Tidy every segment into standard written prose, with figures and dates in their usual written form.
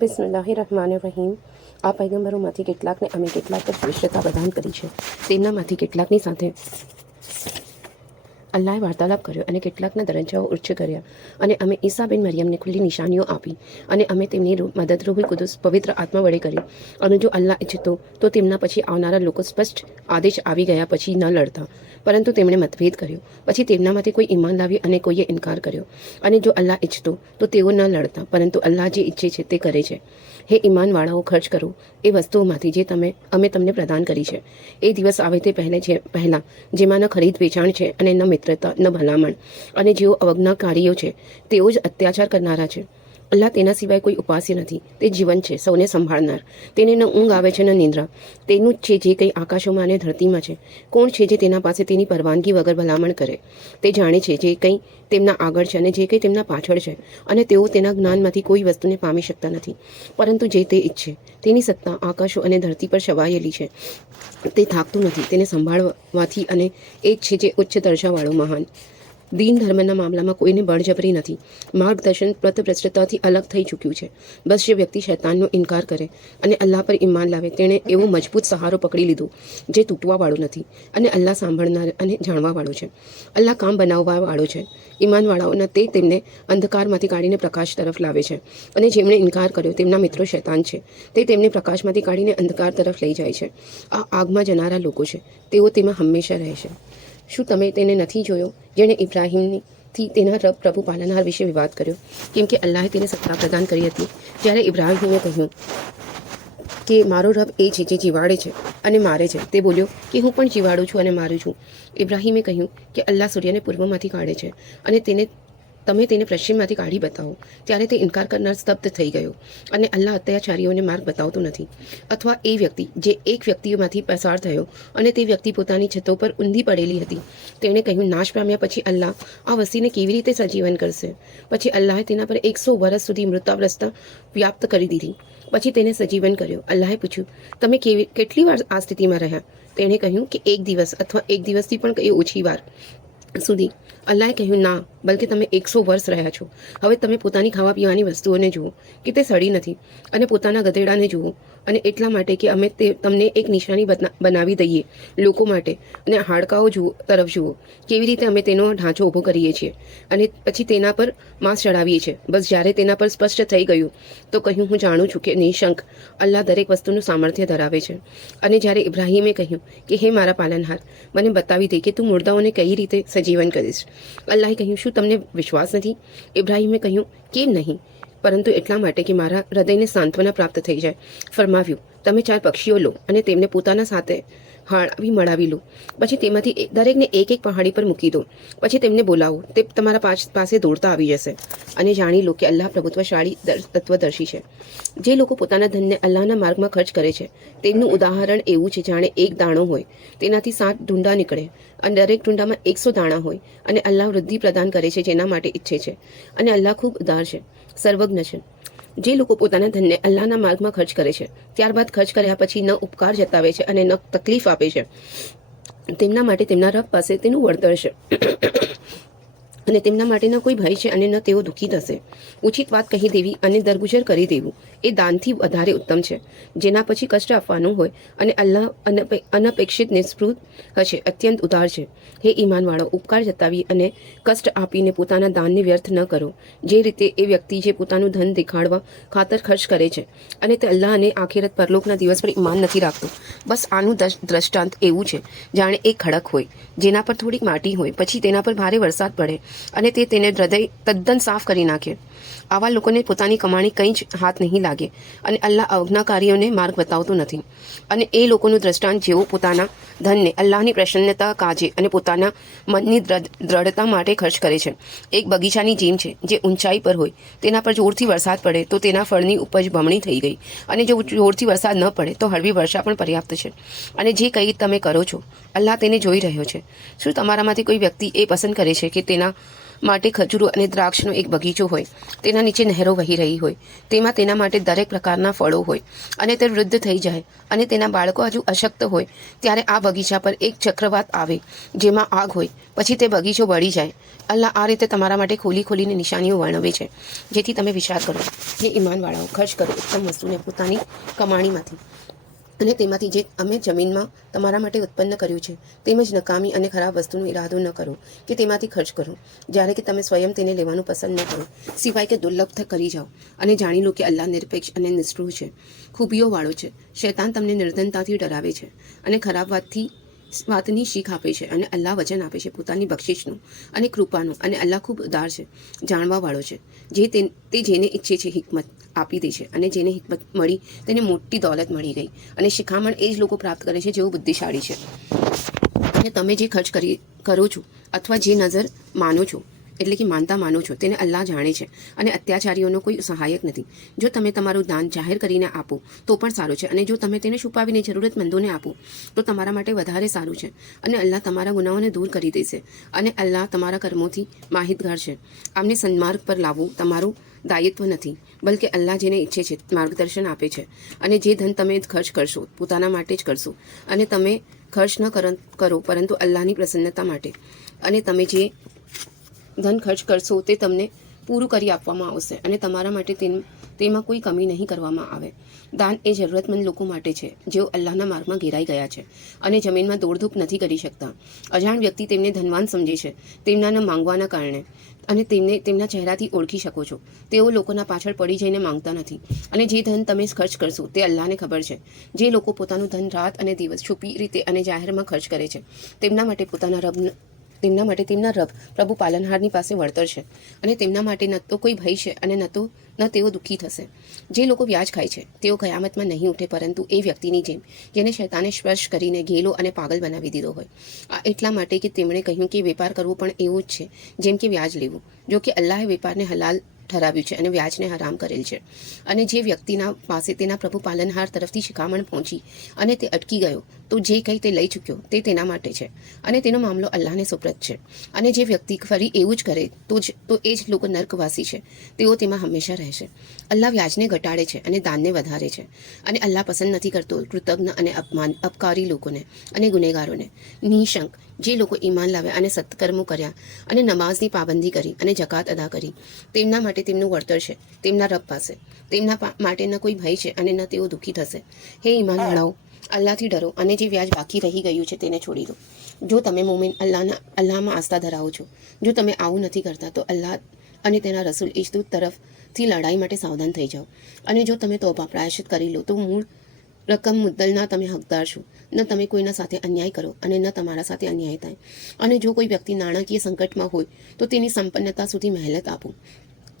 બિસ્મિલ્લાહિર્રહમાનિર્રહીમ. આ પૈગંબરોમાંથી કેટલાકને અમે કેટલાક પર શ્રેષ્ઠતા પ્રદાન કરી છે. તેમનામાંથી કેટલાકની સાથે અલ્લાહે વાર્તાલાપ કર્યો અને કેટલાકના દરજ્જાઓ ઉચ્ચ કર્યા. અને અમે ઈસા બિન મરિયમને ખુલ્લી નિશાનીઓ આપી અને અમે તેમની મદદ રૂહુલ કુદુસ પવિત્ર આત્મા વડે કરી. અને જો અલ્લાહ ઈચ્છતો તો તેમના પછી આવનારા લોકો સ્પષ્ટ આદેશ આવી ગયા પછી ન લડતા, પરંતુ તેમણે મતભેદ કર્યો. પછી તેમનામાંથી કોઈ ઈમાન લાવી અને કોઈએ ઇનકાર કર્યો. અને જો અલ્લાહ ઈચ્છતો તો તેઓ ન લડતા, પરંતુ અલ્લાહ જે ઈચ્છે છે તે કરે છે. હે ઈમાનવાળાઓ, ખર્ચ કરો એ વસ્તુઓમાંથી જે અમે તમને પ્રદાન કરી છે. એ દિવસ આવે તે પહેલાં જેમાં ન ખરીદ વેચાણ છે અને ન મિત્રતા ન ભલામણ, અને જેઓ અવજ્ઞાકારીઓ છે તેઓ જ અત્યાચાર કરનારા છે. અલ્લાહ તેના સિવાય કોઈ ઉપાસ્ય નથી. તે જીવન છે, સૌને સંભાળનાર. તેને ન ઊંઘ આવે છે ન નિંદ્રા. તેનું જ છે જે કંઈ આકાશોમાં અને ધરતીમાં છે. કોણ છે જે તેના પાસે તેની પરવાનગી વગર ભલામણ કરે? તે જાણે છે જે કંઈ તેમના આગળ છે અને જે કંઈ તેમના પાછળ છે, અને તેઓ તેના જ્ઞાનમાંથી કોઈ વસ્તુને પામી શકતા નથી, પરંતુ જે તે ઈચ્છે. તેની સત્તા આકાશો અને ધરતી પર છવાયેલી છે. તે થાકતું નથી તેને સંભાળવાથી, અને એ જ છે જે ઉચ્ચ દરજ્જાવાળો મહાન. દીન ધર્મના મામલામાં કોઈને બળજબરી નથી. માર્ગદર્શન પથભ્રષ્ટતાથી અલગ થઈ ચૂક્યું છે. બસ જે વ્યક્તિ શૈતાનનો ઇનકાર કરે અને અલ્લાહ પર ઈમાન લાવે તેણે એવો મજબૂત સહારો પકડી લીધો જે તૂટવાવાળો નથી, અને અલ્લાહ સાંભળનાર અને જાણવાવાળો છે. અલ્લાહ કામ બનાવવાવાળો છે. ઈમાનવાળાઓના તે તેમને અંધકારમાંથી કાઢીને પ્રકાશ તરફ લાવે છે, અને જેમણે ઇનકાર કર્યો તેમના મિત્રો શૈતાન છે. તે તેમને પ્રકાશમાંથી કાઢીને અંધકાર તરફ લઈ જાય છે. આ આગમાં જનારા લોકો છે. તેઓ તેમાં હંમેશા રહેશે. શું તમે તેને નથી જોયો જેણે ઇબ્રાહીમથી તેના રબ પ્રભુ પાલનહાર વિશે વિવાદ કર્યો? કેમ કે અલ્લાહે તેને સત્તા પ્રદાન કરી હતી. ત્યારે ઇબ્રાહીમે કહ્યું કે મારો રબ એ છે જે જીવાડે છે અને મારે છે. તે બોલ્યો કે હું પણ જીવાડું છું અને મારું છું. ઇબ્રાહીમે કહ્યું કે અલ્લાહ સૂર્યને પૂર્વમાંથી કાઢે છે અને તમે તેને પશ્ચિમમાંથી કાઢી બતાવો. ત્યારે તે ઇનકાર કરનાર સ્તબ્ધ થઈ ગયો. અને અલ્લાહ અત્યાચારીઓને માર્ગ બતાવતો નથી. અથવા એ વ્યક્તિ જે એક વ્યક્તિમાંથી પસાર થયો અને તે વ્યક્તિ પોતાની છતો પર ઊંધી પડેલી હતી, તેણે કહ્યું નાશ પામ્યા પછી અલ્લાહ આ વસ્તીને કેવી રીતે સજીવન કરશે? પછી અલ્લાહે તેના પર 100 વર્ષ સુધી મૃતાવસ્થા વ્યાપ્ત કરી દીધી. પછી તેને સજીવન કર્યો. અલ્લાહે પૂછ્યું તમે કેટલી વાર આ સ્થિતિમાં રહ્યા? તેણે કહ્યું કે એક દિવસ અથવા એક દિવસથી પણ કંઈ ઓછી વાર સુધી. અલ્લાહે કહ્યું ના, બલકે તમે 100 વર્ષ રહ્યા છો. હવે તમે પોતાની ખાવા પીવાની વસ્તુઓને જુઓ કે તે સડી નથી, અને પોતાના ગધેડાને જુઓ, અને એટલા માટે કે અમે તમને એક નિશાની બનાવી દઈએ લોકો માટે. અને હાડકાઓ તરફ જુઓ કેવી રીતે અમે તેનો ઢાંચો ઊભો કરીએ છીએ અને પછી તેના પર માંસ ચડાવીએ છીએ. બસ જ્યારે તેના પર સ્પષ્ટ થઈ ગયું તો કહ્યું હું જાણું છું કે નિશંક અલ્લાહ દરેક વસ્તુનું સામર્થ્ય ધરાવે છે. અને જ્યારે ઇબ્રાહીમે કહ્યું કે હે મારા પાલનહાર, મને બતાવી દે કે તું મુર્દાઓને કઈ રીતે સજીવન કરીશ. અલ્લાહે કહ્યું શું તમને વિશ્વાસ નથી? ઇબ્રાહીમે કહ્યું કેમ નહીં, પરંતુ એટલા માટે કે મારા હૃદયને સાંત્વના પ્રાપ્ત થઈ જાય. ફરમાવ્યું તમે 4 પક્ષીઓ લો અને તેમને પોતાના સાથે મળાવી લો. પછી તેમાંથી દરેકને એક એક પહાડી પર મૂકી દો. પછી તેમને બોલાવો, તે તમારા પાસે દોડતા આવી જશે. અને જાણી લો કે અલ્લાહ પ્રભુત્વશાળી તત્વદર્શી છે. જે લોકો પોતાના ધનને અલ્લાહના માર્ગમાં ખર્ચ કરે છે તેમનું ઉદાહરણ એવું છે જાણે એક દાણો હોય, તેનાથી 7 ઢૂંઢા નીકળે અને દરેક ઢૂંઢામાં 100 દાણા હોય. અને અલ્લાહ વૃદ્ધિ પ્રદાન કરે છે જેના માટે ઈચ્છે છે. અને અલ્લાહ ખૂબ ઉદાર છે, સર્વજ્ઞ છે. જે લોકો પોતાના ધનને અલ્લાહના માર્ગમાં ખર્ચ કરે છે, ત્યારબાદ ખર્ચ કર્યા પછી ન ઉપકાર જતાવે છે અને ન તકલીફ આપે છે, તેમના માટે તેમના રબ પાસે તેનું વળતર છે. અને તેમના માટે ન કોઈ ભય છે અને ન તેઓ દુઃખી થશે. ઉચિત વાત કહી દેવી અને દરગુજર કરી દેવું એ દાનથી વધારે ઉત્તમ છે. જેના પછી કષ્ટ આપવાનું હોય, અને અલ્લાહ અનપેક્ષિત નિસ્પૃહ હશે, અત્યંત ઉદાર છે. હે ઈમાનવાળો, ઉપકાર જતાવી અને કષ્ટ આપીને પોતાના દાનને વ્યર્થ ન કરો. જે રીતે એ વ્યક્તિ જે પોતાનું ધન દેખાડવા ખાતર ખર્ચ કરે છે અને તે અલ્લાહ અને આખિરત પરલોકના દિવસ પર ઈમાન નથી રાખતો. બસ આનું દ્રષ્ટાંત એવું છે જાણે એક ખડક હોય જેના પર થોડીક માટી હોય, પછી તેના પર ભારે વરસાદ પડે અને તેને હૃદય તદ્દન સાફ કરી નાખે. આવા લોકોને પોતાની કમાણી કંઈ જ હાથ નહીં લાગે, અને અલ્લાહ અવજ્ઞાકારીઓને માર્ગ બતાવતો નથી. અને એ લોકોનું દ્રષ્ટાંત જેઓ પોતાના ધનને અલ્લાહની પ્રસન્નતા કાજે અને પોતાના મનની દ્રઢતા માટે ખર્ચ કરે છે, એક બગીચાની જેમ છે જે ઊંચાઈ પર હોય. તેના પર જોરથી વરસાદ પડે તો તેના ફળની ઉપજ બમણી થઈ ગઈ, અને જો જોરથી વરસાદ ન પડે તો હળવી વર્ષા પણ પર્યાપ્ત છે. અને જે કંઈ તમે કરો છો અલ્લાહ તેને જોઈ રહ્યો છે. શું તમારામાંથી કોઈ વ્યક્તિ એ પસંદ કરે છે કે તેના માટે ખજૂરો અને દ્રાક્ષનો એક બગીચો હોય, તેના નીચે નહેરો વહી રહી હોય, તેમાં તેના માટે દરેક પ્રકારના ફળો હોય, અને તે વૃદ્ધ થઈ જાય અને તેના બાળકો હજુ અશક્ત હોય, ત્યારે આ બગીચા પર એક ચક્રવાત આવે જેમાં આગ હોય, પછી તે બગીચો બળી જાય. અલ્લાહ આ રીતે તમારા માટે ખોલીને નિશાનીઓ વર્ણવે છે, જેથી તમે વિચાર કરો. જે ઈમાનવાળાઓ, ખર્ચ કરો ઉત્તમ વસ્તુને પોતાની કમાણીમાંથી, અને તેમાંથી જે અમે જમીનમાં તમારા માટે ઉત્પન્ન કર્યું છે, તેમજ નકામી અને ખરાબ વસ્તુનો ઈરાદો ન કરો કે તેમાંથી ખર્ચ કરો, જ્યારે કે તમે સ્વયં તેને લેવાનું પસંદ ન કરો, સિવાય કે દુર્લભ કરી જાઓ. અને જાણી લો કે અલ્લાહ નિરપેક્ષ અને નિષ્ઠુર છે, ખૂબીઓવાળો છે. શૈતાન તમને નિર્ધનતાથી ડરાવે છે અને ખરાબ વાતની શીખ આપે છે, અને અલ્લાહ વચન આપે છે પોતાની બક્ષિસનું અને કૃપાનું. અને અલ્લાહ ખૂબ ઉદાર છે, જાણવાવાળો છે. તે જેને ઈચ્છે છે હિકમત આપી દે છે, અને જેને હિકમત મળી તેને મોટી દોલત મળી ગઈ. અને શિખામણ એ જ લોકો પ્રાપ્ત કરે છે જેઓ બુદ્ધિશાળી છે. અને તમે જે ખર્ચ કરો છો અથવા જે નજર માનો છો, એટલે કે માનતા માનો છો, તેને અલ્લાહ જાણે છે, અને અત્યાચારીઓનો કોઈ સહાયક નથી. જો તમે તમારું દાન જાહેર કરીને આપો તો પણ સારું છે, અને જો તમે તેને છુપાવીને જરૂરતમંદોને આપો તો તમારા માટે વધારે સારું છે. અને અલ્લાહ તમારા ગુનાહોને દૂર કરી દેશે, અને અલ્લાહ તમારા કર્મોથી માહિતગાર છે. આમને સન્માર્ગ પર લાવવું તમારું દાયિત્વ નથી, બલકે અલ્લાહ જેને ઈચ્છે છે માર્ગદર્શન આપે છે. અને જે ધન તમે ખર્ચ કરશો પોતાના માટે જ કરશો, અને તમે ખર્ચ ન કરો પરંતુ અલ્લાહની પ્રસન્નતા માટે. અને તમે જે ધન ખર્ચ કરશો તે તમને પૂરું કરી આપવામાં આવશે, અને તમારા માટે તેમાં કોઈ કમી નહીં કરવામાં આવે. દાન એ જરૂરતમંદ લોકો માટે છે જેઓ અલ્લાહના માર્ગમાં ઘેરાઈ ગયા છે અને જમીનમાં દોડધૂપ નથી કરી શકતા. અજાણ વ્યક્તિ તેમને ધનવાન સમજે છે તેમના ન માંગવાના કારણે, અને તેમને તેમના ચહેરાથી ઓળખી શકો છો. તેઓ લોકોના પાછળ પડી જઈને માંગતા નથી. અને જે ધન તમે ખર્ચ કરશો તે અલ્લાહને ખબર છે. જે લોકો પોતાનું ધન રાત અને દિવસ છુપી રીતે અને જાહેરમાં ખર્ચ કરે છે, તેમના માટે તેમના રબ પ્રભુ પાલનહારની પાસે વળતર છે, અને તેમના માટે ન તો કોઈ ભય છે અને ન તેઓ દુઃખી થશે. જે લોકો વ્યાજ ખાય છે તેઓ કયામતમાં નહીં ઉઠે, પરંતુ એ વ્યક્તિની જેમ જેને શૈતાને સ્પર્શ કરીને ઘેલો અને પાગલ બનાવી દીધો હોય. આ એટલા માટે કે તેમણે કહ્યું કે વેપાર કરવો પણ એવું જ છે જેમ કે વ્યાજ લેવું. જો કે અલ્લાહે વેપારને હલાલ ઠરાવ્યું છે અને વ્યાજને હરામ કરેલ છે. અને જે વ્યક્તિના પાસે તેના પ્રભુ પાલનહાર તરફથી શિખામણ પહોંચી અને તે અટકી ગયો, તો જે કંઈ તે લઈ ચૂક્યો તે તેના માટે છે, અને તેનો મામલો અલ્લાહને સુપ્રત છે. અને જે વ્યક્તિ ફરી એવું જ કરે તો એ જ લોકો નર્કવાસી છે, તેઓ તેમાં હંમેશા રહેશે. અલ્લાહ વ્યાજને ઘટાડે છે અને દાનને વધારે છે. અને અલ્લાહ પસંદ નથી કરતો કૃતજ્ઞ અને અપકારી લોકોને અને ગુનેગારોને. નિશંક જે લોકો ઈમાન લાવ્યા અને સત્કર્મો કર્યા અને નમાઝની પાબંદી કરી અને જકાત અદા કરી, તેમના માટે તેમનું વળતર છે તેમના રબ પાસે. તેમના માટે ન કોઈ ભય છે અને ન તેઓ દુઃખી થશે. હે ઈમાનવાળાઓ, અલ્લાહથી ડરો અને જે વ્યાજ બાકી રહી ગયું છે તેને છોડી દો. જો તમે મોમિન અલ્લાહમાં આસ્થા ધરાવો છો. જો તમે આવું નથી કરતા તો અલ્લાહ અને તેના રસૂલ ઇજદૂત તરફથી લડાઈ માટે સાવધાન થઈ જાઓ. અને જો તમે તોબા પ્રાયશ્ચિત કરી લો તો મૂળ રકમ મુદ્દલના તમે હકદાર છો. ન તમે કોઈના સાથે અન્યાય કરો અને ન તમારા સાથે અન્યાય થાય. અને જો કોઈ વ્યક્તિ નાણાકીય સંકટમાં હોય તો તેની સંપન્નતા સુધી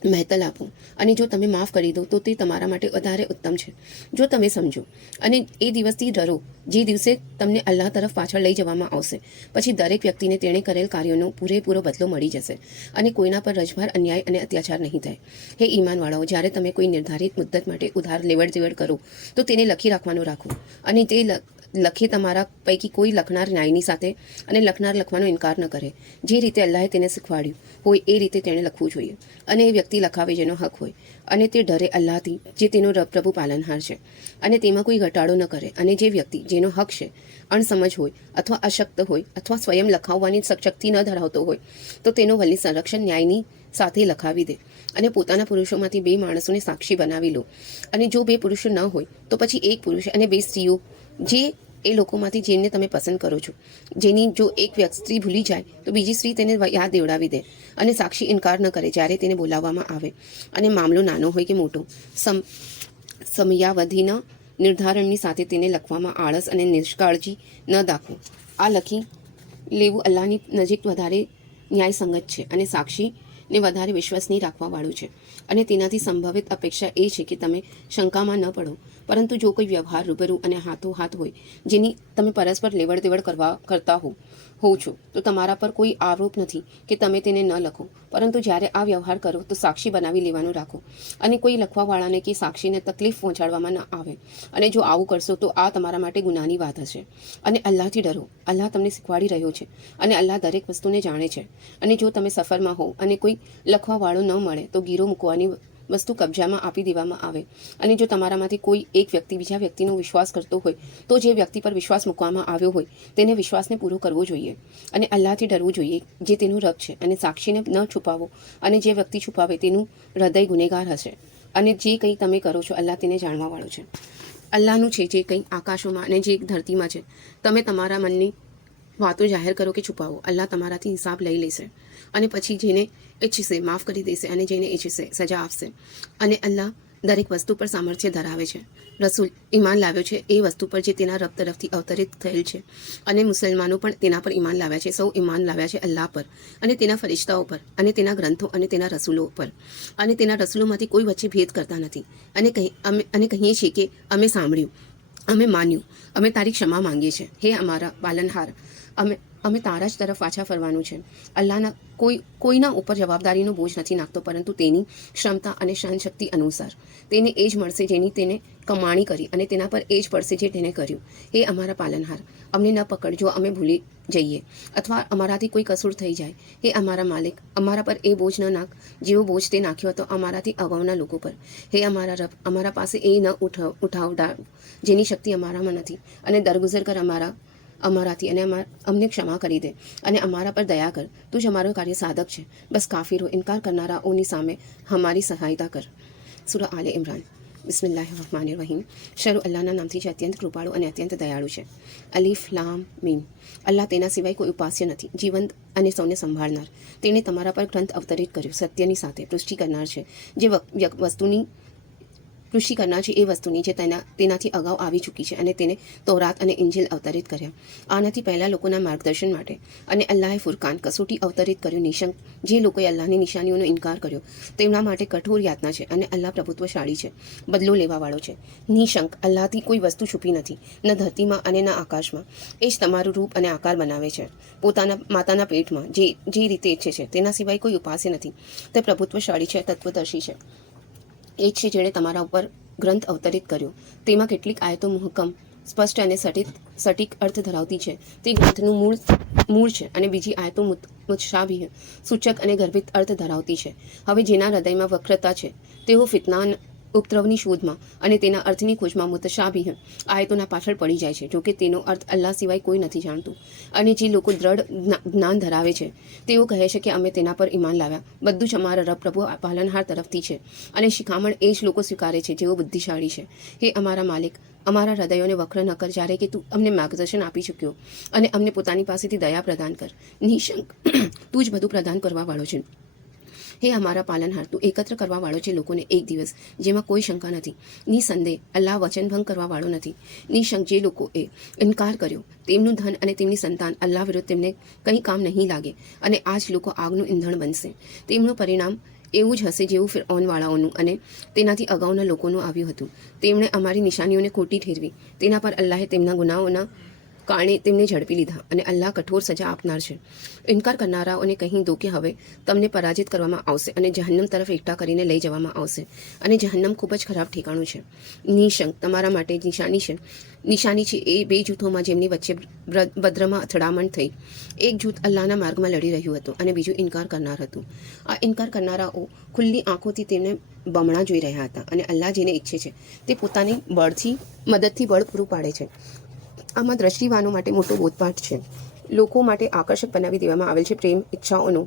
મહેતલ આપો. અને જો તમે માફ કરી દો તો તે તમારા માટે વધારે ઉત્તમ છે, જો તમે સમજો. અને એ દિવસથી ડરો જે દિવસે તમને અલ્લાહ તરફ પાછળ લઈ જવામાં આવશે. પછી દરેક વ્યક્તિને તેણે કરેલ કાર્યોનો પૂરેપૂરો બદલો મળી જશે, અને કોઈના પર રજભાર, અન્યાય અને અત્યાચાર નહીં થાય. હે ઈમાનવાળાઓ, જ્યારે તમે કોઈ નિર્ધારિત મુદ્દત માટે ઉધાર લેવડ દેવડ કરો તો તેને લખી રાખવાનું રાખો. અને તે લખે તમારા પૈકી કોઈ લખનાર ન્યાયની સાથે, અને લખનાર લખવાનો ઇનકાર ન કરે. જે રીતે અલ્લાહે તેને શીખવાડ્યું હોય એ રીતે તેણે લખવું જોઈએ. અને એ વ્યક્તિ લખાવે જેનો હક હોય, અને તે ડરે અલ્લાહથી જે તેનો પ્રભુ પાલનહાર છે, અને તેમાં કોઈ ઘટાડો ન કરે. અને જે વ્યક્તિ જેનો હક છે અણસમજ હોય અથવા અશક્ત હોય અથવા સ્વયં લખાવવાની શક્તિ ન ધરાવતો હોય, તો તેનો વલી સંરક્ષણ ન્યાયની સાથે લખાવી દે. અને પોતાના પુરુષોમાંથી 2 માણસોને સાક્ષી બનાવી લો. અને જો 2 પુરુષો ન હોય તો પછી 1 પુરુષ અને 2 સ્ત્રીઓ, જે એ લોકોમાંથી જેમને તમે પસંદ કરો છો. જેની જો એક સ્ત્રી ભૂલી જાય તો બીજી સ્ત્રી તેને યાદ દેવડાવી દે. અને સાક્ષી ઇનકાર ન કરે જ્યારે તેને બોલાવવામાં આવે. અને મામલો નાનો હોય કે મોટો, સમયાવધિના નિર્ધારણની સાથે તેને લખવામાં આળસ અને નિષ્કાળજી ન દાખવો. આ લખી લેવું અલ્લાહની નજીક વધારે ન્યાયસંગત છે, અને સાક્ષીને વધારે વિશ્વસનીય રાખવાવાળું છે. અને તેનાથી સંભવિત અપેક્ષા એ છે કે તમે શંકામાં ન પડો. પરંતુ જો કોઈ વ્યવહાર રૂબરૂ અને હાથોહાથ હોય જેની તમે પરસ્પર લેવડ દેવડ કરતા હોવ છો તો તમારા પર કોઈ આરોપ નથી કે તમે તેને ન લખો. પરંતુ જ્યારે આ વ્યવહાર કરો તો સાક્ષી બનાવી લેવાનું રાખો અને કોઈ લખવાવાળાને કે સાક્ષીને તકલીફ પહોંચાડવામાં ન આવે. અને જો આવું કરશો તો આ તમારા માટે ગુનાની વાત હશે. અને અલ્લાહથી ડરો. અલ્લાહ તમને શીખવાડી રહ્યો છે અને અલ્લાહ દરેક વસ્તુને જાણે છે. અને જો તમે સફરમાં હો અને કોઈ લખવાવાળો ન મળે તો ગીરો મૂકવાની વસ્તુ કબજામાં આપી દેવામાં આવે. અને જો તમારામાંથી કોઈ એક વ્યક્તિ બીજા વ્યક્તિનો વિશ્વાસ કરતો હોય તો જે વ્યક્તિ પર વિશ્વાસ મૂકવામાં આવ્યો હોય તેને વિશ્વાસને પૂરો કરવો જોઈએ અને અલ્લાહથી ડરવું જોઈએ જે તેનું રબ છે. અને સાક્ષીને ન છુપાવો. અને જે વ્યક્તિ છુપાવે તેનું હૃદય ગુનેગાર હશે. અને જે કંઈ તમે કરો છો અલ્લાહ તેને જાણવાવાળો છે. અલ્લાહનું છે જે કંઈ આકાશોમાં અને જે ધરતીમાં છે. તમે તમારા મનની વાતો જાહેર કરો કે છુપાવો, અલ્લાહ તમારાથી હિસાબ લઈ લેશે અને પછી જેને ઈચ્છશે માફ કરી દેશે અને જેને ઈચ્છશે સજા આપશે. અને અલ્લાહ દરેક વસ્તુ પર સામર્થ્ય ધરાવે છે. રસૂલ ઈમાન લાવ્યો છે એ વસ્તુ પર જે તેના રબ તરફથી અવતરિત થયેલ છે. અને મુસલમાનો પણ તેના પર ઈમાન લાવ્યા છે. સૌ ઈમાન લાવ્યા છે અલ્લાહ પર અને તેના ફરિશ્તાઓ પર અને તેના ગ્રંથો અને તેના રસૂલો પર. અને તેના રસૂલોમાંથી કોઈ વચ્ચે ભેદ કરતા નથી. અને કહીએ છીએ કે અમે સાંભળ્યું, અમે માન્યું, અમે તારી ક્ષમા માંગીએ છીએ. હે અમારા પાલનહાર, અમે તારા જ તરફ પાછા ફરવાનું છે. અલ્લાહના કોઈના ઉપર જવાબદારીનો બોજ નથી નાખતો, પરંતુ તેની ક્ષમતા અને સહનશક્તિ અનુસાર તેને એ જ મળશે જેની તેને કમાણી કરી અને તેના પર એ જ પડશે જે તેને કર્યું. હે અમારા પાલનહાર, અમને ન પકડ જો અમે ભૂલી જઈએ અથવા અમારાથી કોઈ કસૂર થઈ જાય. હે અમારા માલિક, અમારા પર એ બોજ ન નાખ જેવો બોજ તે નાખ્યો હતો અમારાથી અગાઉના લોકો પર. હે અમારા રબ, અમારા પાસે એ ન ઉઠાવડાવ જેની શક્તિ અમારામાં નથી. અને દરગુજર કર અમારાથી અને અમને ક્ષમા કરી દે અને અમારા પર દયા કર. તું જ અમારો કાર્ય સાધક છે. બસ કાફીરો ઇનકાર કરનારાઓની સામે અમારી સહાયતા કર. સૂરા આલે ઇમરાન. બિસ્મિલ્લાહિર્રહમાનિર્રહીમ. શરૂ અલ્લાહના નામથી જે અત્યંત કૃપાળુ અને અત્યંત દયાળુ છે. અલીફ લામ મીમ. અલ્લાહ તેના સિવાય કોઈ ઉપાસ્ય નથી, જીવંત અને સૌને સંભાળનાર. તેણે તમારા પર ગ્રંથ અવતરિત કર્યો સત્યની સાથે. પુષ્ટિ કરનાર છે એ વસ્તુની જે તેનાથી અગાઉ આવી ચૂકી છે. અને તેને તૌરાત અને ઇંજીલ અવતરિત કર્યા આનાથી પહેલા લોકોના માર્ગદર્શન માટે. અને અલ્લાહે ફુરકાન કસોટી અવતરિત કર્યું નિશંક. જે લોકોએ અલ્લાહની નિશાનીઓનો ઇનકાર કર્યો તેમના માટે કઠોર યાતના છે. અને અલ્લાહ પ્રભુત્વશાળી છે, બદલો લેવાવાળો છે. નિશંક અલ્લાહથી કોઈ વસ્તુ છુપી નથી, ન ધરતીમાં અને ન આકાશમાં. એ જ તમારું રૂપ અને આકાર બનાવે છે પોતાના માતાના પેટમાં જે રીતે ઈચ્છે છે. તેના સિવાય કોઈ ઉપાસ્ય નથી. તે પ્રભુત્વશાળી છે, તત્વદર્શી છે. એ જ છે જેણે તમારા ઉપર ગ્રંથ અવતરિત કર્યો. તેમાં કેટલીક આયતો મુહકમ, સ્પષ્ટ અને સટીક અર્થ ધરાવતી છે. તે ગ્રંથનું મૂળ છે. અને બીજી આયતો મુતશાબિહ, સૂચક અને ગર્ભિત અર્થ ધરાવતી છે. હવે જેના હૃદયમાં વક્રતા છે તેઓ ફિતના ઉપદ્રવની શોધમાં અને તેના અર્થની ખોજમાં મુતશાબિહ આયતોના પાછળ પડી જાય છે. જોકે તેનો અર્થ અલ્લાહ સિવાય કોઈ નથી જાણતું. અને જે લોકો દ્રઢ જ્ઞાન ધરાવે છે તેઓ કહે છે કે અમે તેના પર ઈમાન લાવ્યા. બધું જ અમારા રબ પ્રભુ પાલનહાર તરફથી છે. અને શિખામણ એ જ લોકો સ્વીકારે છે જેઓ બુદ્ધિશાળી છે. હે અમારા માલિક, અમારા હૃદયોને વક્ર ન કર જ્યારે કે તું અમને માર્ગદર્શન આપી ચૂક્યો. અને અમને પોતાની પાસેથી દયા પ્રદાન કર. નિશંક તું જ બધું પ્રદાન કરવાવાળો છે. હે અમારા પાલનહાર, તું એકત્ર કરવાવાળો છે લોકોને એક દિવસ જેમાં કોઈ શંકા નથી. નિસંદેહ અલ્લાહ વચનભંગ કરવાવાળો નથી. નિશંક જે લોકોએ ઇનકાર કર્યો તેમનું ધન અને તેમની સંતાન અલ્લાહ વિરુદ્ધ તેમને કંઈ કામ નહીં લાગે. અને આ જ લોકો આગનું ઈંધણ બનશે. તેમનું પરિણામ એવું જ હશે જેવું ફિરഔનવાળાઓનું અને તેનાથી અગાઉના લોકોનું આવ્યું હતું. તેમણે અમારી નિશાનીઓને ખોટી ઠેરવી. તેના પર અલ્લાહે તેમના ગુનાઓના કારણે તેમને ઝડપી લીધા. અને અલ્લાહ કઠોર સજા આપનાર છે. ઇનકાર કરનારાઓને કહી દો કે હવે તમને પરાજિત કરવામાં આવશે અને જહન્નમ તરફ એકઠા કરીને લઈ જવામાં આવશે. અને જહન્નમ ખૂબ જ ખરાબ ઠેકાણું છે. નિશંક તમારા માટે નિશાની છે એ બે જૂથોમાં જેમની વચ્ચે બદ્રમાં અથડામણ થઈ. એક જૂથ અલ્લાહના માર્ગમાં લડી રહ્યું હતું અને બીજું ઇનકાર કરનાર હતું. આ ઇનકાર કરનારાઓ ખુલ્લી આંખોથી તેમને બમણા જોઈ રહ્યા હતા. અને અલ્લાહ જેને ઈચ્છે છે તે પોતાની મદદથી બળ પૂરું પાડે છે. આમાં દ્રષ્ટિવાનો માટે મોટો બોધપાઠ છે. લોકો માટે આકર્ષક બનાવી દેવામાં આવેલ છે પ્રેમ ઈચ્છાઓનો.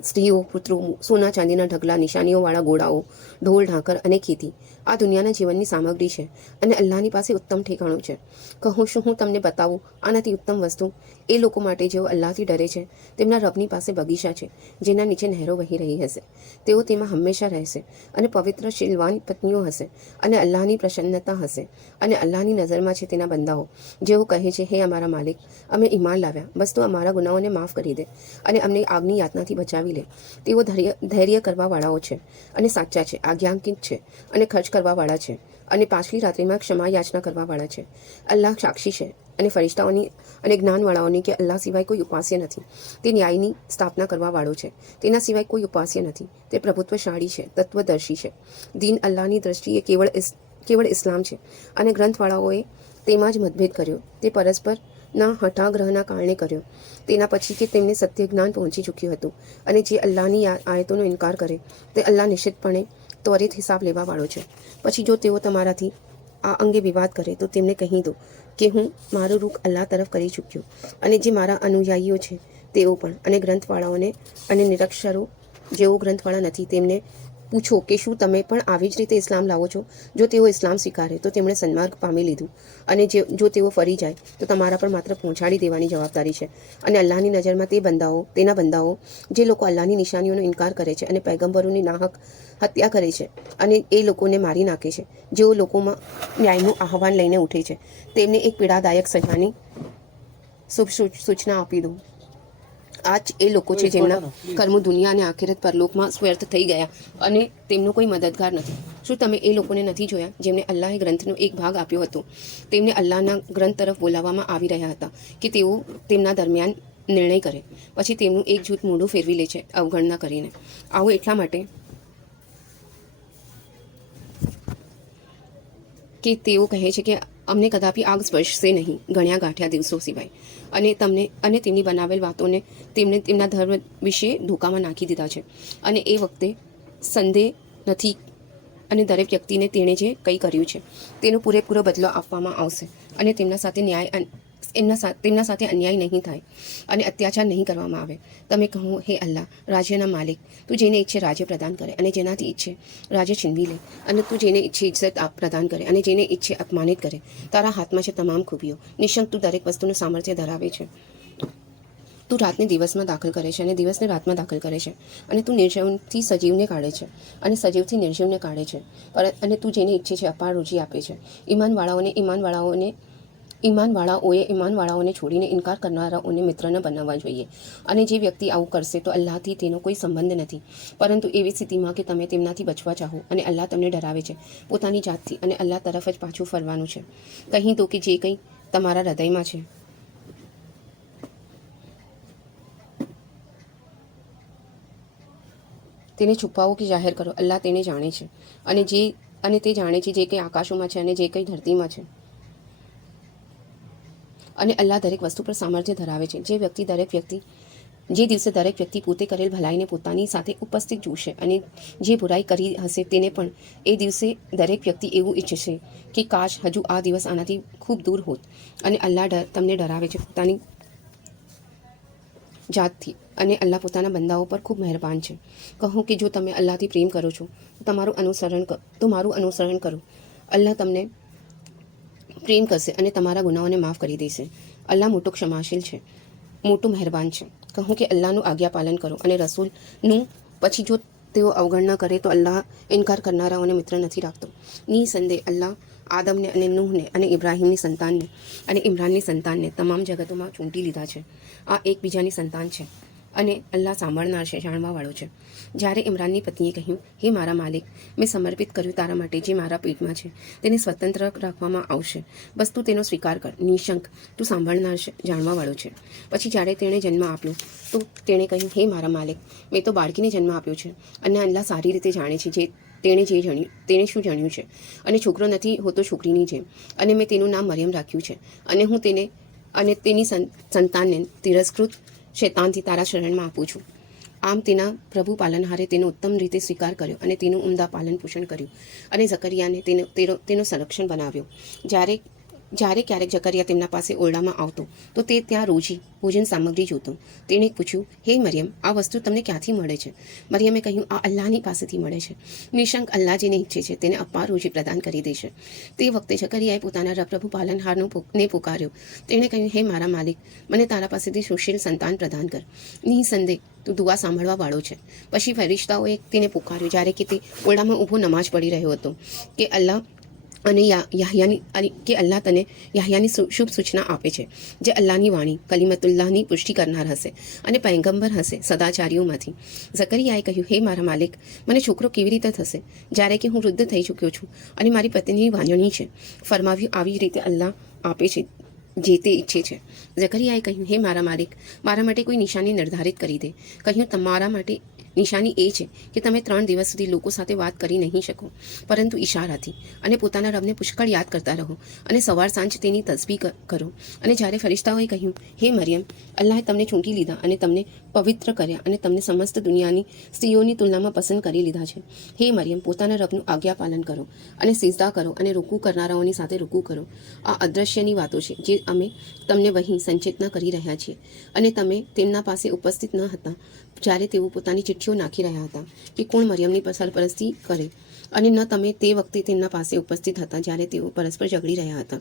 સ્ત્રીઓ, પુત્રો, સોના ચાંદીના ઢગલા, નિશાનીઓવાળા ઘોડાઓ, ઢોલ ઢાંકર અને ખેતી આ દુનિયાના જીવનની સામગ્રી છે. અને અલ્લાહની પાસે ઉત્તમ ઠેકાણું છે. કહું શું હું તમને બતાવું આનાથી ઉત્તમ વસ્તુ? એ લોકો માટે જેઓ અલ્લાહથી ડરે છે તેમના રબની પાસે બગીચા છે જેના નીચે નહેરો વહી રહી હશે. તેઓ તેમાં હંમેશા રહેશે અને પવિત્ર શીલવાન પત્નીઓ હશે અને અલ્લાહની પ્રસન્નતા હશે. અને અલ્લાહની નજરમાં છે તેના બંદાઓ જેઓ કહે છે હે અમારા માલિક, અમે ઈમાન લાવ્યા. બસ તું અમારા ગુનાઓને માફ કરી દે અને અમને આગની યાતનાથી બચાવી બનાવી લે. તેઓ ધૈર્ય કરવાવાળાઓ છે અને સાચા છે, આજ્ઞાંકિત છે અને ખર્ચ કરવાવાળા છે અને પાછલી રાત્રિમાં ક્ષમા યાચના કરવાવાળા છે. અલ્લાહ સાક્ષી છે અને ફરિશ્તાઓની અને જ્ઞાનવાળાઓની કે અલ્લાહ સિવાય કોઈ ઉપાસ્ય નથી. તે ન્યાયની સ્થાપના કરવાવાળો છે. તેના સિવાય કોઈ ઉપાસ્ય નથી. તે પ્રભુત્વશાળી છે, તત્વદર્શી છે. દીન અલ્લાહની દ્રષ્ટિએ કેવળ ઇસ્લામ છે અને ગ્રંથવાળાઓએ તેમાં જ મતભેદ કર્યો. તે પરસ્પરના હઠાગ્રહના કારણે કર્યો. તેના પછી કે તેમને સત્ય જ્ઞાન પહોંચી ચૂક્યું હતું. અને જે અલ્લાહની આયતોનો ઇનકાર કરે તે અલ્લાહ નિશ્ચિતપણે ત્વરિત હિસાબ લેવાવાળો છે. પછી જો તેઓ તમારાથી આ અંગે વિવાદ કરે તો તેમને કહી દો કે હું મારું રૂખ અલ્લાહ તરફ કરી ચૂક્યો અને જે મારા અનુયાયીઓ છે તેઓ પણ. અને ગ્રંથવાળાઓને અને નિરક્ષરો જેઓ ગ્રંથવાળા નથી તેમને પૂછો કે શું તમે પણ આવી જ રીતે ઇસ્લામ લાવો છો? જો તેઓ ઇસ્લામ સ્વીકારે તો તેમણે સન્માર્ગ પામી લીધું, અને જો તેઓ ફરી જાય તો તમારા પર માત્ર પહોંચાડી દેવાની જવાબદારી છે. અને અલ્લાહની નજરમાં તેના બંદાઓ જે લોકો અલ્લાહની નિશાનીઓનો ઇનકાર કરે છે અને પૈગંબરોની નાહક હત્યા કરે છે અને એ લોકોને મારી નાખે છે, જેઓ લોકોમાં ન્યાયનું આહવાન લઈને ઉઠે છે, તેમને એક પીડાદાયક સજાની શુભ સૂચના આપી દો. આ જ એ લોકો છે જેમના કર્મો દુનિયા અને આખિરત પરલોકમાં સ્વ્યર્થ થઈ ગયા અને તેમનો કોઈ મદદગાર નથી. શું તમે એ લોકોને નથી જોયા જેમને અલ્લાહે ગ્રંથનો એક ભાગ આપ્યો હતો? તેમને અલ્લાહના ગ્રંથ તરફ બોલાવવામાં આવી રહ્યા હતા કે તેઓ તેમના દરમિયાન નિર્ણય કરે. પછી તેમનું એક જૂથ મોઢું ફેરવી લે છે અવગણના કરીને. આવું એટલા માટે કે તેઓ કહે છે કે અમને કદાપી આગ સ્પર્શશે નહીં ગણ્યા ગાંઠ્યા દિવસો સિવાય. અને તેમની બનાવેલ વાતોને તેમને તેમના ધર્મ વિશે ધોકામાં નાખી દીધા છે. અને એ વખતે સંદેહ નથી અને દરેક વ્યક્તિને તેણે જે કંઈ કર્યું છે તેનો પૂરેપૂરો બદલો આપવામાં આવશે અને તેમના સાથે અન્યાય નહીં થાય અને અત્યાચાર નહીં કરવામાં આવે. તમે કહો, હે અલ્લાહ, રાજ્યના માલિક, તું જેને ઈચ્છે રાજ્ય પ્રદાન કરે અને જેનાથી ઈચ્છે રાજ્ય છીનવી લે, અને તું જેને ઈચ્છે ઇજ્જત પ્રદાન કરે અને જેને ઈચ્છે અપમાનિત કરે. તારા હાથમાં છે તમામ ખૂબીઓ. નિશંક તું દરેક વસ્તુનું સામર્થ્ય ધરાવે છે. તું રાતને દિવસમાં દાખલ કરે છે અને દિવસને રાતમાં દાખલ કરે છે. અને તું નિર્જીવથી સજીવને કાઢે છે અને સજીવથી નિર્જીવને કાઢે છે. અને તું જેને ઈચ્છે છે અપાર રોજી આપે છે. ઈમાનવાળાઓએ છોડીને ઇનકાર કરનારાઓને મિત્ર ન બનાવવા જોઈએ. અને જે વ્યક્તિ આવું કરશે તો અલ્લાહથી તેનો કોઈ સંબંધ નથી, પરંતુ એવી સ્થિતિમાં કે તમે તેમનાથી બચવા ચાહો. અને અલ્લાહ તમને ડરાવે છે પોતાની જાતથી, અને અલ્લાહ તરફ જ પાછું ફરવાનું છે. કહી દો કે જે કંઈ તમારા હૃદયમાં છે તેને છુપાવો કે જાહેર કરો. અલ્લાહ તેને જાણે છે અને તે જાણે છે જે કંઈ આકાશોમાં છે અને જે કંઈ ધરતીમાં છે. અને અલ્લાહ દરેક વસ્તુ પર સામર્થ્ય ધરાવે છે. જે દિવસે દરેક વ્યક્તિ પોતે કરેલ ભલાઈને પોતાની સાથે ઉપસ્થિત જોશે અને જે બુરાઈ કરી હશે તેને પણ, એ દિવસે દરેક વ્યક્તિ એવું ઈચ્છશે કે કાશ હજુ આ દિવસ આનાથી ખૂબ દૂર હોત. અને અલ્લાહ તમને ડરાવે છે પોતાની જાતથી, અને અલ્લાહ પોતાના બંદાઓ પર ખૂબ મહેરબાન છે. કહો કે જો તમે અલ્લાહથી પ્રેમ કરો છો તો મારું અનુસરણ કરો. અલ્લાહ તમને પ્રેમ કરશે અને તમારા ગુનાહોને માફ કરી દેશે. અલ્લાહ મોટો ક્ષમાશીલ છે, મોટું મહેરબાન છે. કહું કે અલ્લાહનું આજ્ઞા પાલન કરો અને રસૂલનું. પછી જો તેઓ અવગણના કરે તો અલ્લાહ ઇનકાર કરનારાઓને મિત્ર નથી રાખતો. નિસંદેહ અલ્લાહ આદમને અને નૂહને અને ઇબ્રાહીમની સંતાનને અને ઇમરાનની સંતાનને તમામ જગતોમાં ચૂંટી લીધા છે. આ એકબીજાની સંતાન છે અને અલ્લાહ સાંભળનાર છે, જાણવાવાળો છે. જ્યારે ઇમરાનની પત્નીએ કહ્યું, હે મારા માલિક, મેં સમર્પિત કર્યું તારા માટે જે મારા પેટમાં છે. તેને સ્વતંત્ર રાખવામાં આવશે. બસ તું તેનો સ્વીકાર કર. નિશંક તું સાંભળનાર છે, જાણવાવાળો છે. પછી જ્યારે તેણે જન્મ આપ્યો તો તેણે કહ્યું, હે મારા માલિક, મેં તો બાળકીને જન્મ આપ્યો છે. અને અલ્લાહ સારી રીતે જાણે છે તેણે શું જાણ્યું છે. અને છોકરો નથી હોતો છોકરીની જેમ. અને મેં તેનું નામ મરિયમ રાખ્યું છે. અને હું તેને અને તેની સંતાનને તિરસ્કૃત શૈતાનથી તારા શરણમાં આપું છું. આમ તેના પ્રભુ પાલનહારે તેનો ઉત્તમ રીતે સ્વીકાર કર્યો અને તેનું ઉમદા પાલન પોષણ કર્યું. અને ઝકરિયાને તેનો સંરક્ષણ બનાવ્યો. જ્યારે ક્યારેક ઝકરિયા તેમના પાસે ઓરડામાં આવતો તો તે ત્યાં રોજી ભોજન સામગ્રી જોતો. તેણે પૂછ્યું, હે મરિયમ, આ વસ્તુ તમને ક્યાંથી મળે છે? મરિયમે કહ્યું, આ અલ્લાહની પાસેથી મળે છે. નિશંક અલ્લાહ જેને ઈચ્છે છે તેને અપાર રોજી પ્રદાન કરી દેશે. તે વખતે ઝકરિયાએ પોતાના પ્રભુ પાલનહારને પુકાર્યો. તેણે કહ્યું, હે મારા માલિક, મને તારા પાસેથી સુશીલ સંતાન પ્રદાન કર. નિસંદેહ તું દુઆ સાંભળવા વાળો છે. પછી ફરિશ્તાઓએ તેને પુકાર્યું જ્યારે કે તે ઓરડામાં ઊભો નમાઝ પઢી રહ્યો હતો કે અલ્લાહ અને કે અલ્લાહ તને યાહયાની શુભ સૂચના આપે છે, જે અલ્લાહની વાણી કલીમતુલ્લાહની પુષ્ટિ કરનાર હશે અને પૈગંબર હશે સદાચારીઓમાંથી. ઝકરિયાએ કહ્યું, હે મારા માલિક, મને છોકરો કેવી રીતે થશે જ્યારે કે હું વૃદ્ધ થઈ ચૂક્યો છું અને મારી પત્નીની વાંજણી છે. ફરમાવ્યું, આવી જ રીતે અલ્લાહ આપે છે જે તે ઈચ્છે છે. ઝકરિયાએ કહ્યું, હે મારા માલિક, મારા માટે કોઈ નિશાની નિર્ધારિત કરી દે. કહ્યું, તમારા માટે નિશાની એ છે કે તમે 3 દિવસ સુધી લોકો સાથે વાત કરી નહીં શકો, પરંતુ ઈશારાથી, અને પોતાના રબને પુષ્કળ યાદ કરતા રહો અને સવાર સાંજ તેની તસબીહ કરો. અને જ્યારે ફરિશ્તાઓએ કહ્યું, હે મરિયમ, અલ્લાહે તમને ચૂંટી લીધા અને તમને પવિત્ર કર્યા અને તમને સમસ્ત દુનિયાની સ્ત્રીઓની તુલનામાં પસંદ કરી લીધા છે. હે મરિયમ, પોતાના રબનું આજ્ઞા પાલન કરો અને સિજદા કરો અને રૂકુ કરનારાઓની સાથે રૂકુ કરો. આ અદ્રશ્યની વાતો છે જે અમે તમને વહી સંચેતના કરી રહ્યા છીએ, અને તમે તેમના પાસે ઉપસ્થિત ન હતા જ્યારે તેઓ પોતાની ચિઠ્ઠીઓ નાખી રહ્યા હતા કે કોણ મરિયમની સરપરસ્તી કરે, અને ન તમે તે વખતે તેમના પાસે ઉપસ્થિત હતા જ્યારે તેઓ પરસ્પર ઝઘડી રહ્યા હતા.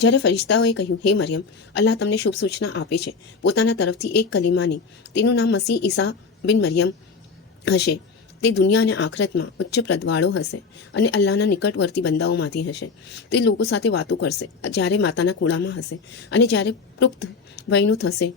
જ્યારે ફરિશ્તાઓએ કહ્યું, હે મરિયમ, અલ્લાહ તમને શુભ સૂચના આપે છે પોતાના તરફથી એક કલીમાની, તેનું નામ મસીહ ઈસા બિન મરિયમ હશે. તે દુનિયા અને આખરતમાં ઉચ્ચ પ્રદવાળો હશે અને અલ્લાહના નિકટવર્તી બંદાઓમાંથી હશે. તે લોકો સાથે વાતો કરશે જ્યારે માતાના ખોળામાં હશે અને જ્યારે પુખ્ત વયનું થશે,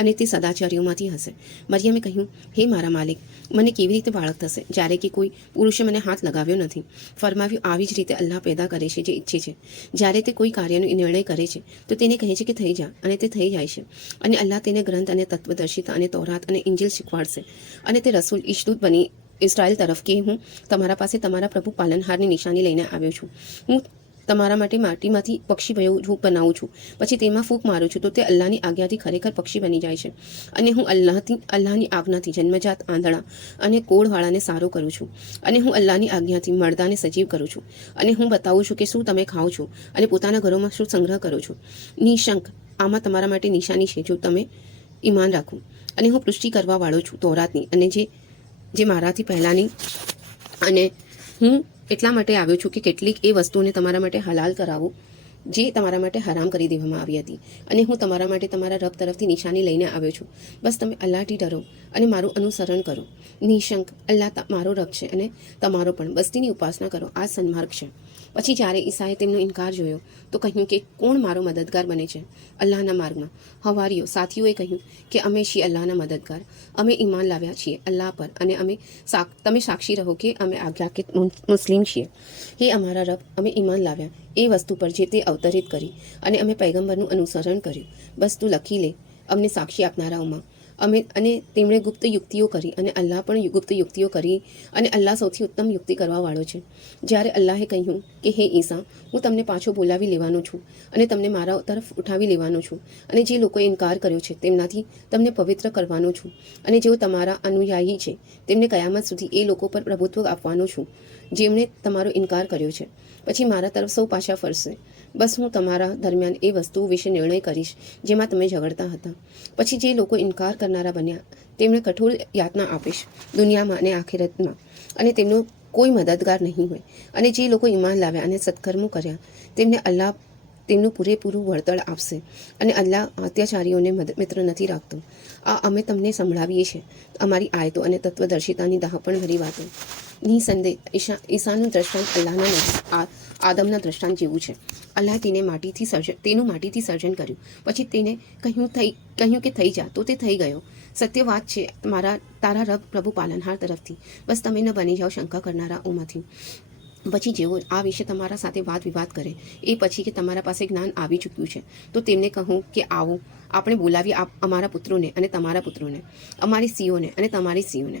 અને તે સદાચારીઓમાંથી હશે. મરિયમે કહ્યું, હે મારા માલિક, મને કેવી રીતે બાળક થશે જ્યારે કે કોઈ પુરુષે મને હાથ લગાવ્યો નથી. ફરમાવ્યું, આવી જ રીતે અલ્લાહ પેદા કરે છે જે ઈચ્છે છે. જ્યારે તે કોઈ કાર્યનો નિર્ણય કરે છે તો તેને કહે છે કે થઈ જા, અને તે થઈ જાય છે. અને અલ્લાહ તેને ગ્રંથ અને તત્વદર્શિતા અને તૌરાત અને ઇંજીલ શીખવાડશે. અને તે રસૂલ ઈશદૂત બની ઇસ્રાયેલ તરફ કે હું તમારા પાસે તમારા પ્રભુ પાલનહારની નિશાની લઈને આવ્યો છું. હું તમારા માટે માટીમાંથી પક્ષી બનાવું છું, પછી તેમાં ફૂંક મારું છું તો તે અલ્લાહની આજ્ઞાથી ખરેખર પક્ષી બની જાય છે. અને હું અલ્લાહની આજ્ઞાથી જન્મજાત આંધળા અને કોળવાળાને સારો કરું છું. અને હું અલ્લાહની આજ્ઞાથી મર્દાને સજીવ કરું છું. અને હું બતાવું છું કે શું તમે ખાઓ છો અને પોતાના ઘરોમાં શું સંગ્રહ કરો છો. નિશંક આમાં તમારા માટે નિશાની છે જો તમે ઈમાન રાખો. અને હું પુષ્ટિ કરવા વાળો છું તૌરાતની, અને જે મારાથી પહેલાંની, અને હું એટલા માટે આવ્યો છું કે કેટલીક એ વસ્તુઓને તમારા માટે હલાલ કરાવું જે તમારા માટે હરામ કરી દેવામાં આવી હતી. અને હું તમારા માટે તમારા રબ તરફથી નિશાની લઈને આવ્યો છું. બસ તમે અલ્લાહથી ડરો અને મારું અનુસરણ કરો. નિશંક અલ્લાહ મારો રબ છે અને તમારો પણ. બસ્તીની ઉપાસના કરો, આ સન્માર્ગ છે. પછી જ્યારે ઈસાએ તેમનો ઇનકાર જોયો તો કહ્યું કે કોણ મારો મદદગાર બને છે અલ્લાહના માર્ગમાં. હવારીઓ સાથીઓએ કહ્યું કે અમે છીએ અલ્લાહના મદદગાર. અમે ઈમાન લાવ્યા છીએ અલ્લાહ પર, અને તમે સાક્ષી રહો કે અમે આજ્ઞાકિત મુસ્લિમ છીએ. હે અમારા રબ, અમે ઈમાન લાવ્યા એ વસ્તુ પર જે તે અવતરિત કરી, અને અમે પૈગંબરનું અનુસરણ કર્યું. બસ તું લખી લે અમને સાક્ષી આપનારાઓમાં. અને તેમણે ગુપ્ત યુક્તિઓ કરી, અને અલ્લાહ પણ ગુપ્ત યુક્તિઓ કરી, અને અલ્લાહ સૌથી ઉત્તમ યુક્તિ કરવા વાળો છે. જ્યારે અલ્લાહે કહ્યું કે હે ઈસા, હું તમને પાછો બોલાવી લેવાનો છું અને તમને મારા તરફ ઉઠાવી લેવાનો છું, અને જે લોકોએ ઇનકાર કર્યો છે તેમનાથી તમને પવિત્ર કરવાનો છું, અને જેઓ તમારા અનુયાયી છે તેમને કયામત સુધી એ લોકો પર પ્રભુત્વ આપવાનો છું જેમણે તમારો ઇનકાર કર્યો છે. પછી મારા તરફ સૌ પાછા ફરશે. બસ હું તમારા દરમિયાન એ વસ્તુઓ વિશે નિર્ણય કરીશ જેમાં તમે ઝઘડતા હતા. પછી જે લોકો ઇનકાર કરનારા બન્યા તેમને કઠોર યાતના આપીશ દુનિયામાં અને આખિરતમાં, અને તેમનો કોઈ મદદગાર નહીં હોય. અને જે લોકો ઈમાન લાવ્યા અને સત્કર્મો કર્યા તેમને અલ્લાહ તેમનું પૂરેપૂરું વળતર આપશે, અને અલ્લાહ અત્યાચારીઓને મિત્ર નથી રાખતો. આ અમે તમને સંભળાવીએ છીએ અમારી આયતો અને તત્વદર્શિતાની દહાપણભરી વાતો. નિસંદેહ ઈસાનું દ્રષ્ટાંત અલ્લાહના નબી આદમના દ્રષ્ટાંત જેવું છે. અલ્લાહ તેનું માટીથી સર્જન કર્યું, પછી તેને કહ્યું કે થઈ જા, તો તે થઈ ગયો. સત્ય વાત છે તારા રબ પ્રભુ પાલનહાર તરફથી. બસ તમે ન બની જાઓ શંકા કરનારાઓમાંથી. પછી જેઓ આ વિશે તમારા સાથે વાદ વિવાદ કરે એ પછી કે તમારા પાસે જ્ઞાન આવી ચૂક્યું છે, તો તેમને કહું કે આવો આપણે બોલાવીએ અમારા પુત્રોને અને તમારા પુત્રોને, અમારી સ્ત્રીઓને અને તમારી સ્ત્રીઓને,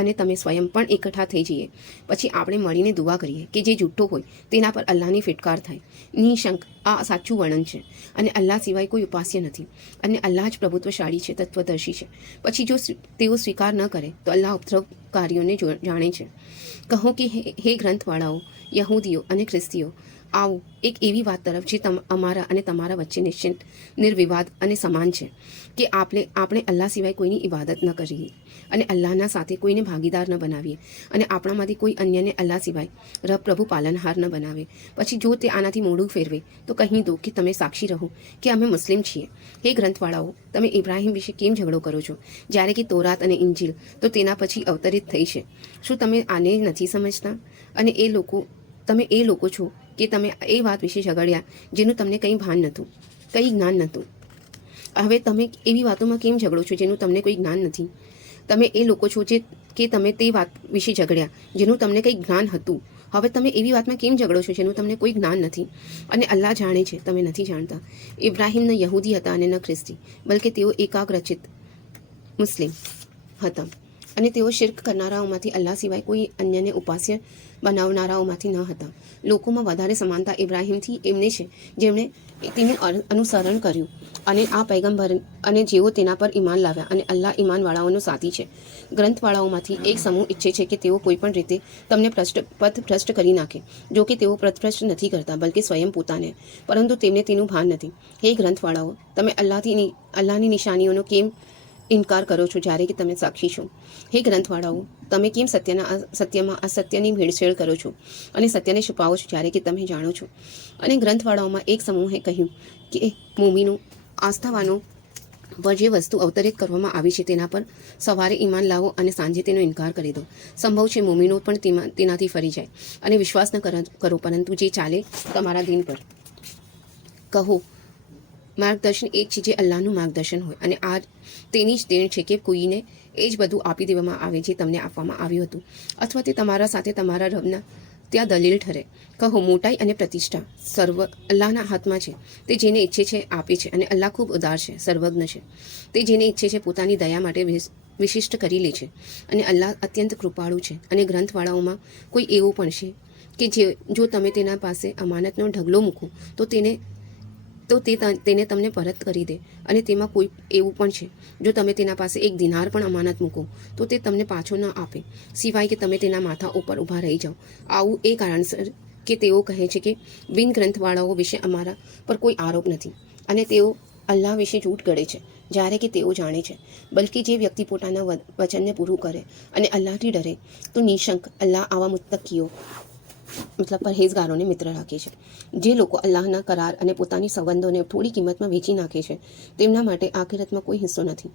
અને તમે સ્વયં પણ એકઠા થઈ જઈએ. પછી આપણે મળીને દુઆ કરીએ કે જે જૂઠો હોય તેના પર અલ્લાહની ફિટકાર થાય. નિશંક આ સાચું વર્ણન છે, અને અલ્લાહ સિવાય કોઈ ઉપાસ્ય નથી, અને અલ્લાહ જ પ્રભુત્વશાળી છે, તત્વદર્શી છે. પછી જો તેઓ સ્વીકાર ન કરે તો અલ્લાહ ઉપદ્રવકારીઓને જાણે છે. કહો કે હે ગ્રંથવાળાઓ, યહૂદીઓ અને ખ્રિસ્તીઓ, આવો એક એવી વાત તરફ જે અમારા અને તમારા વચ્ચે નિશ્ચિત નિર્વિવાદ અને સમાન છે કે આપણે અલ્લાહ સિવાય કોઈની ઇબાદત ન કરીએ, અને અલ્લાહના સાથે કોઈને ભાગીદાર ન બનાવીએ, અને આપણામાંથી કોઈ અન્યને અલ્લાહ સિવાય રબ પ્રભુ પાલનહાર ન બનાવે. પછી જો તે આનાથી મોઢું ફેરવે તો કહી દો કે તમે સાક્ષી રહો કે અમે મુસ્લિમ છીએ. હે ગ્રંથવાળાઓ, તમે ઇબ્રાહિમ વિશે કેમ ઝઘડો કરો છો જ્યારે કે તૌરાત અને ઇંજીલ તો તેના પછી અવતરિત થઈ છે? શું તમે આને નથી સમજતા? અને એ લોકો તમે એ લોકો છો કે તમે એ વાત વિશે ઝઘડ્યા જેનું તમને કંઈ ભાન નહોતું, કંઈ જ્ઞાન નહોતું. હવે તમે એવી વાતોમાં કેમ ઝઘડો છો જેનું તમને કોઈ જ્ઞાન નથી? તમે એ લોકો છો જે કે તમે તે વાત વિશે ઝઘડ્યા જેનું તમને કંઈ જ્ઞાન હતું. હવે તમે એવી વાતમાં કેમ ઝઘડો છો જેનું તમને કોઈ જ્ઞાન નથી? અને અલ્લાહ જાણે છે, તમે નથી જાણતા. ઇબ્રાહિમ ન યહૂદી હતા અને ન ખ્રિસ્તી, બલકે તેઓ એકાગ્રચિત મુસ્લિમ હતા. અને તેઓ શિર્ક કરનારાઓમાંથી અલ્લાહ સિવાય કોઈ અન્યને ઉપાસ્ય બનાવનારાઓમાંથી ન હતા. લોકોમાં વધારે સમાનતા ઇબ્રાહિમથી એમને છે જેમણે તેનું અનુસરણ કર્યું અને આ પૈગંબર અને જેઓ તેના પર ઈમાન લાવ્યા, અને અલ્લાહ ઈમાનવાળાઓનો સાથી છે. ગ્રંથવાળાઓમાંથી એક સમૂહ ઈચ્છે છે કે તેઓ કોઈપણ રીતે તમને પથભ્રષ્ટ કરી નાખે. જો કે તેઓ પથભ્રષ્ટ નથી કરતા, બલકે સ્વયં પોતાને, પરંતુ તેમને તેનું ભાન નથી. હે ગ્રંથવાળાઓ, તમે અલ્લાહની નિશાનીઓનો કેમ ઇનકાર કરો છો જ્યારે કે તમે સાક્ષી છો? હે ગ્રંથવાળાઓ, તમે કેમ સત્યમાં અસત્યની ભેળસેળ કરો છો અને સત્યને છુપાવો છો જ્યારે કે તમે જાણો છો? અને ગ્રંથવાળાઓમાં એક સમૂહે કહ્યું કે મુમીનો, આસ્થાવાનો પર જે વસ્તુ અવતરિત કરવામાં આવી છે તેના પર સવારે ઈમાન લાવો અને સાંજે તેનો ઇનકાર કરી દો. સંભવ છે મુમીનો પણ તેનાથી ફરી જાય અને વિશ્વાસ ન કરો, પરંતુ જે ચાલે તમારા દિન પર. કહો, માર્ગદર્શન એક છે જે અલ્લાહનું માર્ગદર્શન હોય, અને આ તેની જ દેણ છે કે કોઈને એ જ બધું આપી દેવામાં આવે જે તમને આપવામાં આવ્યું હતું, અથવા તે તમારા સાથે તમારા રબના ત્યાં દલીલ ઠરે. કહો, મોટાઈ અને પ્રતિષ્ઠા સર્વ અલ્લાહના હાથમાં છે. તે જેને ઈચ્છે છે આપે છે, અને અલ્લાહ ખૂબ ઉદાર છે, સર્વજ્ઞ છે. તે જેને ઈચ્છે છે પોતાની દયા માટે વિશિષ્ટ કરી લે છે, અને અલ્લાહ અત્યંત કૃપાળુ છે. અને ગ્રંથવાળાઓમાં કોઈ એવો પણ છે કે જો તમે તેના પાસે અમાનતનો ઢગલો મૂકો તો તેને તમને પરત કરી દે. અને તેમાં કોઈ એવું પણ છે, જો તમે તેના પાસે એક દિનાર પણ અમાનત મૂકો તો તે તમને પાછો ન આપે, સિવાય કે તમે તેના માથા ઉપર ઊભા રહી જાઓ. આવું એ કારણસર કે તેઓ કહે છે કે બિન ગ્રંથવાળાઓ વિશે અમારા પર કોઈ આરોપ નથી, અને તેઓ અલ્લાહ વિશે જૂઠ ગળે છે જ્યારે કે તેઓ જાણે છે. બલકે જે વ્યક્તિ પોતાના વચનને પૂરું કરે અને અલ્લાહથી ડરે, તો નિશંક અલ્લાહ આવા મુત્તકીઓ પરહેઝગારોને મિત્ર રાખે છે. જે લોકો અલ્લાહના કરાર અને પોતાની સંબંધોને થોડી કિંમતમાં વેચી નાખે છે, તેમના માટે આખિરતમાં કોઈ હિસ્સો નથી.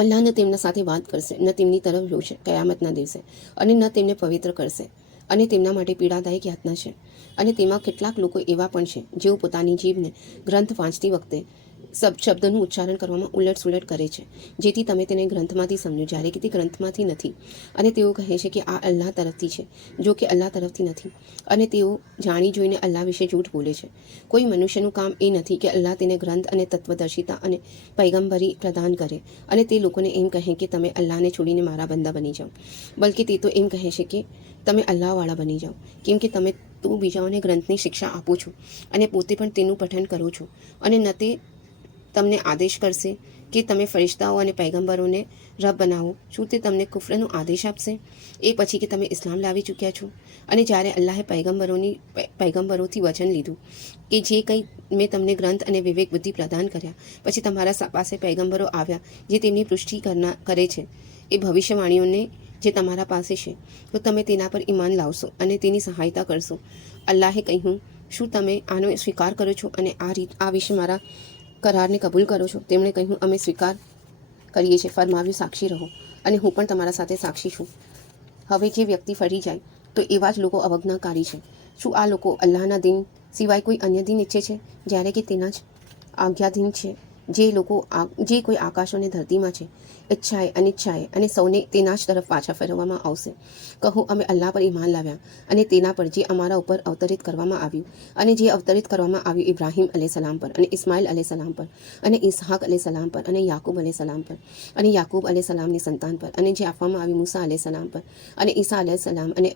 અલ્લાહ ન તેમના સાથે વાત કરશે, ન તેમની તરફ જોશે કયામતના દિવસે, અને ન તેમને પવિત્ર કરશે, અને તેમના માટે પીડાદાયક યાતના છે. અને તેમાં કેટલાક લોકો એવા પણ છે જેઓ પોતાની જીભને ગ્રંથ વાંચતી વખતે શબ્દનું ઉચ્ચારણ કરવામાં ઉલટસુલટ કરે છે, જેથી તમે તેને ગ્રંથમાંથી સમજો જ્યારે કે તે ગ્રંથમાંથી નથી. અને તેઓ કહે છે કે આ અલ્લાહ તરફથી છે, જો કે અલ્લાહ તરફથી નથી. અને તેઓ જાણી જોઈને અલ્લાહ વિશે જૂઠ બોલે છે. કોઈ મનુષ્યનું કામ એ નથી કે અલ્લાહ તેને ગ્રંથ અને તત્વદર્શિતા અને પૈગંબરી પ્રદાન કરે, અને તે લોકોને એમ કહે કે તમે અલ્લાહને છોડીને મારા બંદા બની જાઓ. બલકે તે તો એમ કહે છે કે તમે અલ્લાહવાળા બની જાઓ, કેમ કે તમે તો બીજાઓને ગ્રંથની શિક્ષા આપો છો અને પોતે પણ તેનું પઠન કરો છો. અને ન તે તમને આદેશ કરશે કે તમે ફરિશ્તાઓ અને પૈગંબરોને રબ બનાવો. શું તે તમને કુફરનો આદેશ આપશે એ પછી કે તમે ઇસ્લામ લાવી ચૂક્યા છો? અને જ્યારે અલ્લાહે પૈગંબરોથી વચન લીધું કે જે કંઈ મેં તમને ગ્રંથ અને વિવેક બુદ્ધિ પ્રદાન કર્યા, પછી તમારા પાસે પૈગંબરો આવ્યા જે તેમની પુષ્ટિ કરે છે એ ભવિષ્યવાણીઓને જે તમારા પાસે છે, તો તમે તેના પર ઈમાન લાવશો અને તેની સહાયતા કરશો. અલ્લાહે કહ્યું, શું તમે આનો સ્વીકાર કરો છો અને આ વિશે મારા કરારને કબૂલ કરો છો? તેમણે કહ્યું, અમે સ્વીકાર કરીએ છીએ. ફરમાવ્યું, સાક્ષી રહો, અને હું પણ તમારા સાથે સાક્ષી છું. હવે જે વ્યક્તિ ફરી જાય તો એવા જ લોકો અવજ્ઞાકારી છે. શું આ લોકો અલ્લાહના દિન સિવાય કોઈ અન્ય દિન ઈચ્છે છે જ્યારે કે તેના જ આજ્ઞાધીન છે? જે કોઈ આકાશોને ધરતીમાં છે, ઈચ્છાએ અનિચ્છાએ, અને સૌને તેના જ તરફ પાછા ફેરવવામાં આવશે. કહો, અમે અલ્લાહ પર ઈમાન લાવ્યા અને તેના પર જે અમારા ઉપર અવતરિત કરવામાં આવ્યું, અને જે અવતરિત કરવામાં આવ્યું ઇબ્રાહિમ અલૈહિસ્સલામ પર, અને ઇસ્માઇલ અલૈહિસ્સલામ પર, અને ઇસ્હાક અલૈહિસ્સલામ પર, અને યાકૂબ અલૈહિસ્સલામ પર, અને યાકૂબ અલૈહિસ્સલામની સંતાન પર, અને જે આપવામાં આવ્યું મૂસા અલૈહિસ્સલામ પર, અને ઈસા અલૈહિસ્સલામ, અને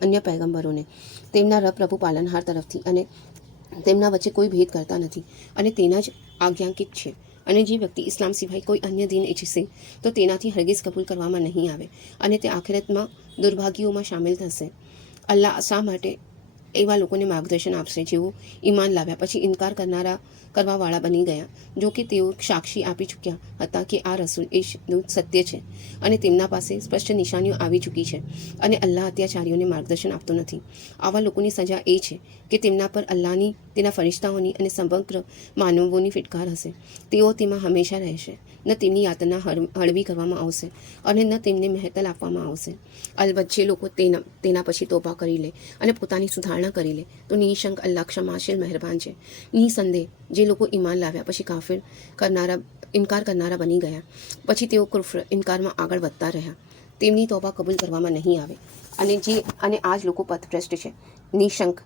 અન્ય પૈગંબરોને તેમના રબ પ્રભુ પાલનહાર તરફથી, અને તેમના વચ્ચે કોઈ ભેદ કરતા નથી, અને તેના જ આજ્ઞાંકિત છે. અને જે વ્યક્તિ ઇસ્લામ સિવાય કોઈ અન્ય દિન ઈચ્છશે તો તેનાથી હરગિઝ કબૂલ કરવામાં નહીં આવે, અને તે આખિરતમાં દુર્ભાગ્યોમાં સામેલ થશે. અલ્લાહ શા માટે એવા લોકોને માર્ગદર્શન આપશે જેઓ ઈમાન લાવ્યા પછી ઇનકાર કરવાવાળા બની ગયા, જો કે તેઓ સાક્ષી આપી ચૂક્યા હતા કે આ રસૂલ એ દૂત સત્ય છે, અને તેમના પાસે સ્પષ્ટ નિશાનીઓ આવી ચૂકી છે. અને અલ્લાહ અત્યાચારીઓને માર્ગદર્શન આપતો નથી. આવા લોકોની સજા એ છે કે તેમના પર અલ્લાહની તેના ફરિશ્તાઓની અને સમગ્ર માનવોની ફિટકાર હશે. તેઓ તેમાં હંમેશા રહેશે. ન તેમની યાતના હળવી કરવામાં આવશે અને ન તેમને મહેતલ આપવામાં આવશે. અલબત્ત જે લોકો તેના પછી તોબા કરી લે અને પોતાની સુધારણા કરી લે તો નિઃશંક અલ્લાહ ક્ષમાશીલ મહેરબાન છે. નિસંદેહ જે લોકો ઈમાન લાવ્યા પછી ઇનકાર કરનારા બની ગયા, પછી તેઓ કુફર ઇનકારમાં આગળ વધતા રહ્યા, તેમની તોબા કબૂલ કરવામાં નહીં આવે. અને આ જ લોકો પથભ્રષ્ટ છે. નિઃશંક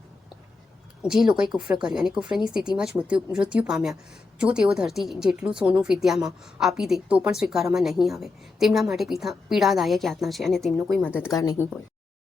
જે લોકોએ કુફર કર્યું અને કુફરની સ્થિતિમાં જ મૃત્યુ પામ્યા, જો તેઓ ધરતી જેટલું સોનું ફિદ્યામાં આપી દે તો પણ સ્વીકારવામાં નહીં આવે. તેમના માટે પીડાદાયક યાતના છે અને તેમનો કોઈ મદદગાર નહીં હોય.